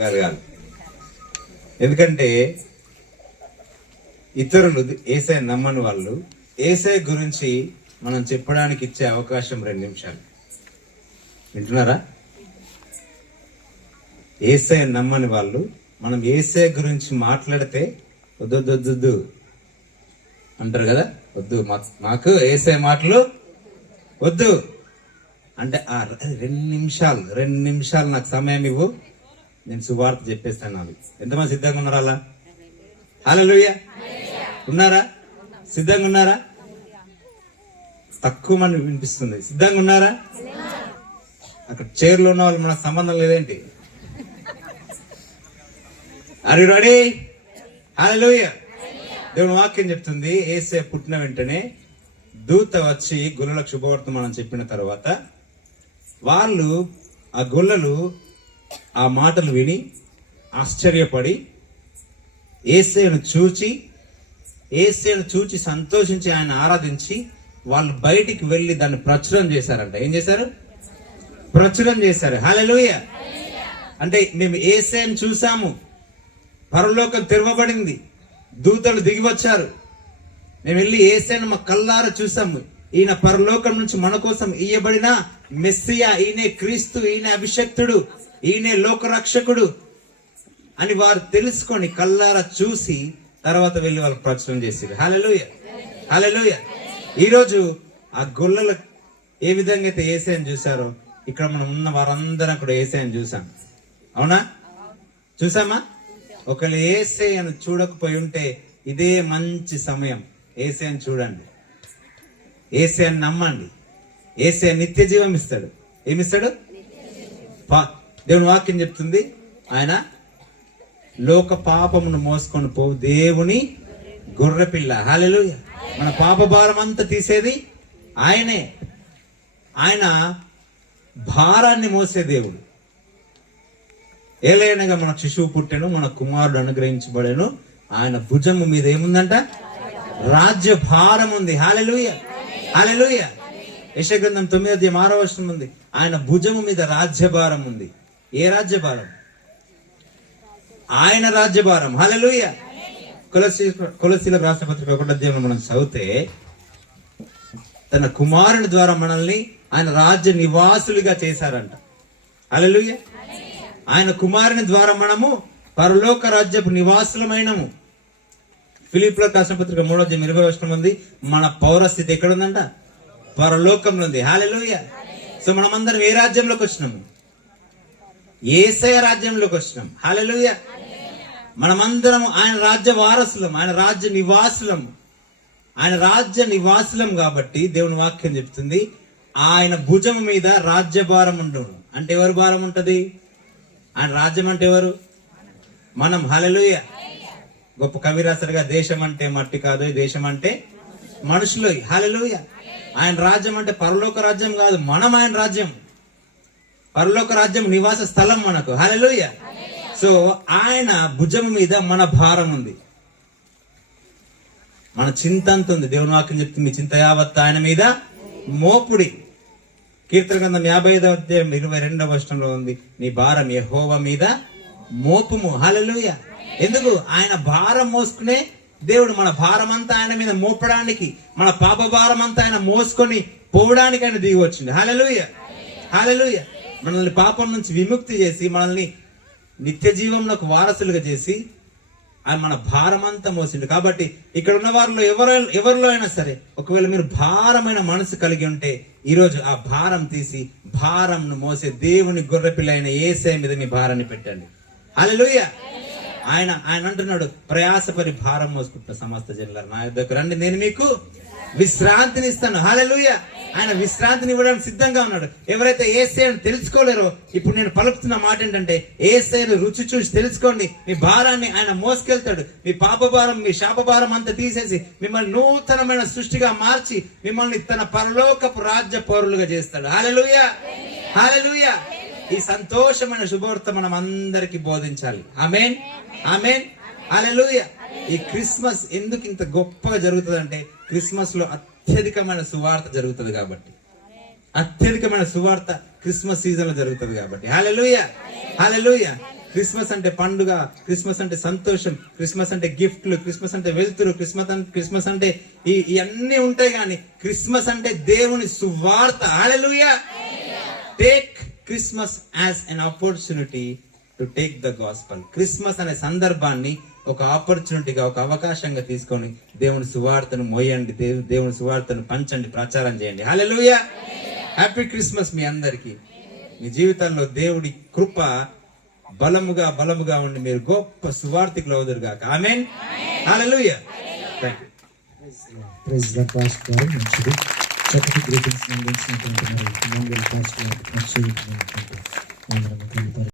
గారు కాదు ఎందుకంటే ఇతరులు ఏసై నమ్మని వాళ్ళు ఏసై గురించి మనం చెప్పడానికి ఇచ్చే అవకాశం రెండు నిమిషాలు. వింటున్నారా? ఏసై నమ్మని వాళ్ళు మనం ఏసై గురించి మాట్లాడితే వద్దు వద్దు, అంటారు కదా? వద్దు మాకు ఏసై మాటలు వద్దు. అంటే ఆ రెండు నిమిషాలు రెండు నిమిషాలు నాకు సమయం ఇవ్వు. నేను సువార్త చెప్పేస్తాను అది ఎంతమంది సిద్ధంగా ఉన్నారా అలా? హల్లెలూయా. ఉన్నారా? సిద్ధంగా ఉన్నారా? తక్కువ మంది వినిపిస్తుంది. సిద్ధంగా ఉన్నారా? అక్కడ చైర్లో ఉన్న వాళ్ళు మనకు సంబంధం లేదేంటి? అరే రెడీ హలోయ దేవుని వాక్యం చెప్తుంది ఏసే పుట్టిన వెంటనే దూత వచ్చి గుల్లలకు శుభవర్తమానం చెప్పిన తర్వాత వాళ్ళు ఆ గుల్లలు ఆ మాటలు విని ఆశ్చర్యపడి ఏసేను చూచి ఏసేను చూచి సంతోషించి ఆయన ఆరాధించి వాళ్ళు బయటికి వెళ్ళి దాన్ని ప్రచురం చేశారంట. ఏం చేశారు? ప్రచురం చేశారు. హల్లెలూయ. అంటే మేము ఏసేను చూసాము పరలోకం తెరవబడింది. దూతలు దిగి వచ్చారు మేము వెళ్ళి ఏసేను మా కల్లార చూసాము ఈయన పరలోకం నుంచి మన కోసం ఇయ్యబడిన మెస్సియా ఈయనే క్రీస్తు ఈయన అభిషక్తుడు. ఈయనే లోకరక్షకుడు అని వారు తెలుసుకొని కల్లారా చూసి తర్వాత వెళ్ళి వాళ్ళు ప్రచురం చేసారు హలలోయ హలలోయ ఈరోజు ఆ గొల్లలు ఏ విధంగా అయితే ఏసైని చూసారో ఇక్కడ మనం ఉన్న వారందరం కూడా ఏసైని చూసాం అవునా? చూసామా ఒకళ్ళు అని చూడకపోయి ఉంటే ఇదే మంచి సమయం. ఏసైని చూడండి. ఏసైని నమ్మండి. ఏసై నిత్య జీవం ఇస్తాడు. ఏమిస్తాడు? దేవుని వాక్యం చెప్తుంది ఆయన లోక పాపమును మోసుకొని పో దేవుని గొర్రెపిల్ల హాలెలూయ మన పాప భారం అంతా తీసేది ఆయనే. ఆయన భారాన్ని మోసే దేవుడు. ఏలైనగా మన శిశువు పుట్టెను మన కుమారుడు అనుగ్రహించబడేను. ఆయన భుజము మీద ఏముందంట? రాజ్య భారం ఉంది. హాలెలూయ హాలెలూయ యశగ్రంథం తొమ్మిది అధ్యాయం ఆరో వర్షం ఉంది. ఆయన భుజము మీద రాజ్యభారం ఉంది. ఏ రాజ్యభారం? ఆయన రాజ్యభారం. హలలుయ కులశీ కులశీలకు రాష్ట్రపతి పత్రిక అధ్యాయంలో మనం చదివితే తన కుమారుని ద్వారా మనల్ని ఆయన రాజ్య నివాసులుగా చేశారంట. అలలుయ ఆయన కుమారుని ద్వారా మనము పరలోక రాజ్యపు నివాసులమైనము. ఫిలిప్లో రాష్ట్రపత్రిక మూడో అధ్యాయం ఇరవై వర్షం ఉంది. మన పౌరస్థితి ఎక్కడ ఉందంట పరలోకంలో ఉంది. హాలెలూయ సో మనమందరం ఏ రాజ్యంలోకి వచ్చినాము? ఏసయ రాజ్యంలోకి వచ్చినాం. హాలెలూయ మనమందరం ఆయన రాజ్య వారసులం ఆయన రాజ్య నివాసులం. ఆయన రాజ్య నివాసులం కాబట్టి దేవుని వాక్యం చెప్తుంది ఆయన భుజం మీద రాజ్య భారం ఉండును. అంటే ఎవరు భారం ఉంటుంది? ఆయన రాజ్యం అంటే ఎవరు? మనం. హలలుయ గొప్ప కవి రాశారుగా దేశం అంటే మట్టి కాదు దేశం అంటే మనుషులు. హలలుయ ఆయన రాజ్యం అంటే పరలోక రాజ్యం కాదు మనం ఆయన రాజ్యం. పరలోక రాజ్యం నివాస స్థలం మనకు. హలలుయ సో ఆయన భుజం మీద మన భారం ఉంది. మన చింత అంత ఉంది. దేవుని వాక్యం చెప్తుంది మీ చింత యావత్ ఆయన మీద మోపుడి. కీర్తన గ్రంథం యాభై ఐదవ అధ్యాయం ఇరవై రెండవ వర్షంలో ఉంది నీ భారం యెహోవ మీద మోపుము. హలలుయ ఎందుకు? ఆయన భారం మోసుకునే దేవుడు మన భారం అంతా ఆయన మీద మోపడానికి మన పాప భారం అంతా ఆయన మోసుకొని పోవడానికి ఆయన దిగి వచ్చింది హలలుయ హలలుయ మనల్ని పాపం నుంచి విముక్తి చేసి మనల్ని నిత్య జీవంలోకి వారసులుగా చేసి ఆయన మన భారం అంతా మోసిండు. కాబట్టి ఇక్కడ ఉన్న వారిలో ఎవరో ఎవరిలో అయినా సరే ఒకవేళ మీరు భారమైన మనసు కలిగి ఉంటే ఈరోజు ఆ భారం తీసి భారంను మోసే దేవుని గొర్రెపిల్ల అయిన ఏసే మీద మీ భారాన్ని పెట్టండి. హల్లెలూయ! ఆయన ఆయన అంటున్నాడు ప్రయాసపరి భారం మోసుకుంటున్న సమస్త జనులారు నా దగ్గర రండి. నేను మీకు విశ్రాంతిని ఇస్తాను హాలెలూయ ఆయన విశ్రాంతిని ఇవ్వడానికి సిద్ధంగా ఉన్నాడు. ఎవరైతే ఏసేను తెలుసుకోలేరో ఇప్పుడు నేను పలుకుతున్న మాట ఏంటంటే ఏసేను రుచి చూసి తెలుసుకోండి. మీ భారాన్ని ఆయన మోసుకెళ్తాడు. మీ పాప భారం మీ శాప భారం అంతా తీసేసి మిమ్మల్ని నూతనమైన సృష్టిగా మార్చి మిమ్మల్ని తన పరలోకపు రాజ్య పౌరులుగా చేస్తాడు. హాలెలూయ హాలెలూయ ఈ సంతోషమైన శుభవార్త మనం అందరికి బోధించాలి. ఆమెన్! ఆమెన్! హల్లెలూయ! ఈ క్రిస్మస్ ఎందుకు ఇంత గొప్పగా జరుగుతుంది అంటే క్రిస్మస్లో అత్యధికమైన సువార్త జరుగుతుంది కాబట్టి. అత్యధికమైన సువార్త క్రిస్మస్ సీజన్లో జరుగుతుంది కాబట్టి. హల్లెలూయ! హల్లెలూయ! క్రిస్మస్ అంటే పండుగ క్రిస్మస్ అంటే సంతోషం క్రిస్మస్ అంటే గిఫ్ట్లు క్రిస్మస్ అంటే వెలుతురు క్రిస్మస్ అంటే క్రిస్మస్ అంటే ఈ ఇవన్నీ ఉంటాయి కానీ క్రిస్మస్ అంటే దేవుని సువార్త. Hallelujah! Take Christmas as an opportunity to take the gospel Christmas అనే సందర్భాన్ని ఒక ఆపర్చునిటీగా ఒక అవకాశంగా తీసుకొని దేవుని సువార్తను మోయండి దేవు- దేవుని సువార్తను పంచండి ప్రచారం చేయండి హల్లెలూయా హ్యాపీ క్రిస్మస్ మీ అందరికి మీ జీవితంలో దేవుడి కృప బలముగా బలముగా ఉండి మీరు గొప్ప ఆమెన్ ద పాస్ట్ గారు మంచిది చక్కటి గ్రీటింగ్స్ అందించినటువంటి మరి మంగళ పాస్ట్ గారికి మంచి.